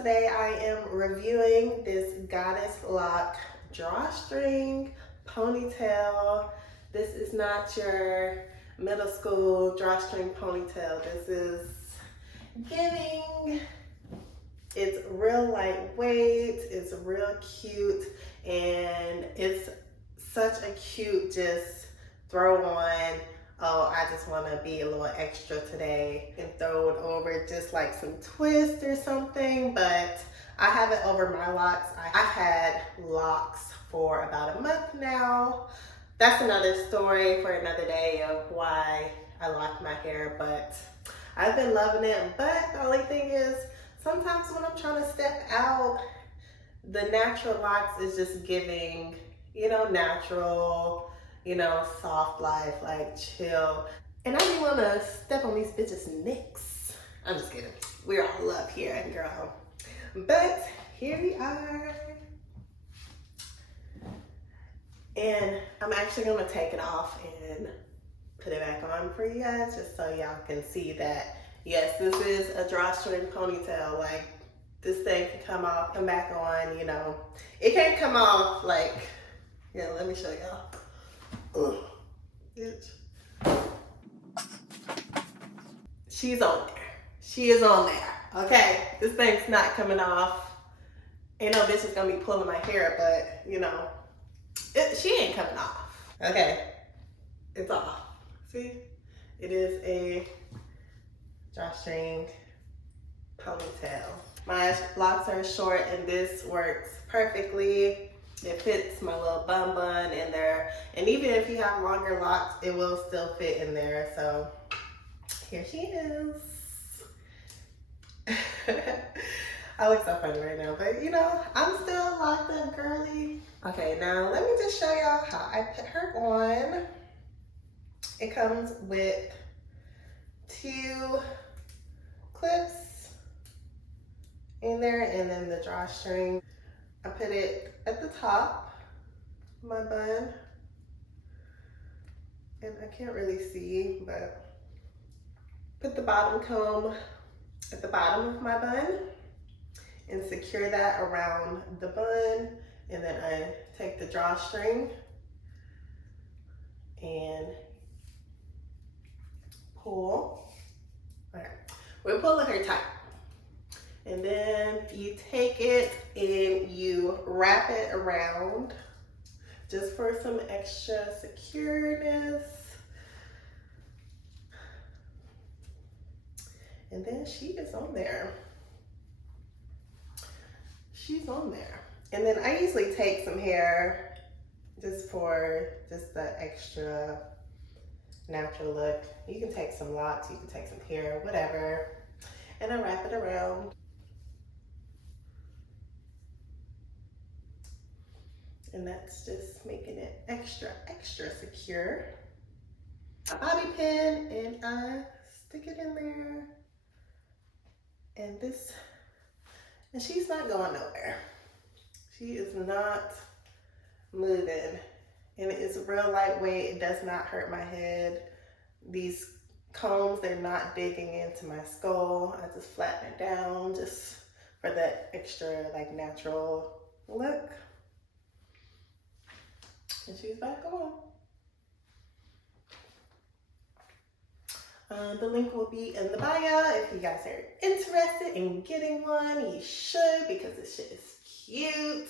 today I am reviewing this Goddess Loc drawstring ponytail. This is not your middle school drawstring ponytail. This is giving. It's real lightweight, it's real cute, and it's such a cute just throw on. Oh, I just want to be a little extra today and throw it over just like some twist or something, but I have it over my locks. I've had locks for about a month now. That's another story for another day of why I lock my hair, but I've been loving it. But the only thing is, sometimes when I'm trying to step out, the natural locks is just giving, you know, natural, you know, soft life, like chill. And I didn't want to step on these bitches' necks. I'm just kidding. We're all love here, girl. But here we are. And I'm actually going to take it off and put it back on for you guys, just so y'all can see that, yes, this is a drawstring ponytail. Like, this thing can come off, come back on, you know. It can't come off like, yeah, let me show y'all. Bitch. She's on there. She is on there. Okay, this thing's not coming off. Ain't no bitch is gonna be pulling my hair, but you know, she ain't coming off. Okay, it's off. See, it is a drawstring ponytail. My locks are short, and this works perfectly. It fits my little bun in there. And even if you have longer locks, it will still fit in there. So here she is. I look so funny right now, but you know, I'm still locked up girly. Okay, now let me just show y'all how I put her on. It comes with 2 clips in there and then the drawstring. I put it at the top of my bun, and I can't really see, but put the bottom comb at the bottom of my bun and secure that around the bun, and then I take the drawstring and pull. Okay, we're pulling her tight. And then you take it and you wrap it around just for some extra secureness. And then she is on there. She's on there. And then I usually take some hair just for just the extra natural look. You can take some locks, you can take some hair, whatever. And I wrap it around. And that's just making it extra, extra secure. A bobby pin, and I stick it in there. And she's not going nowhere. She is not moving. And it's real lightweight, it does not hurt my head. These combs, they're not digging into my skull. I just flatten it down just for that extra like natural look. And she's back on. The link will be in the bio. If you guys are interested in getting one, you should, because this shit is cute.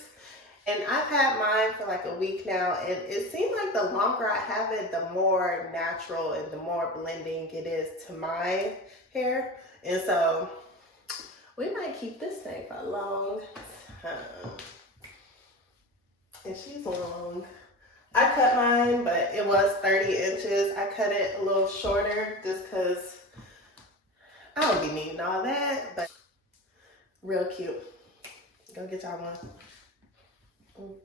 And I've had mine for like a week now, and it seems like the longer I have it, the more natural and the more blending it is to my hair. And so we might keep this thing for a long time. And she's long. I cut mine, but it was 30 inches. I cut it a little shorter just because I don't be needing all that, but real cute. Go get y'all one.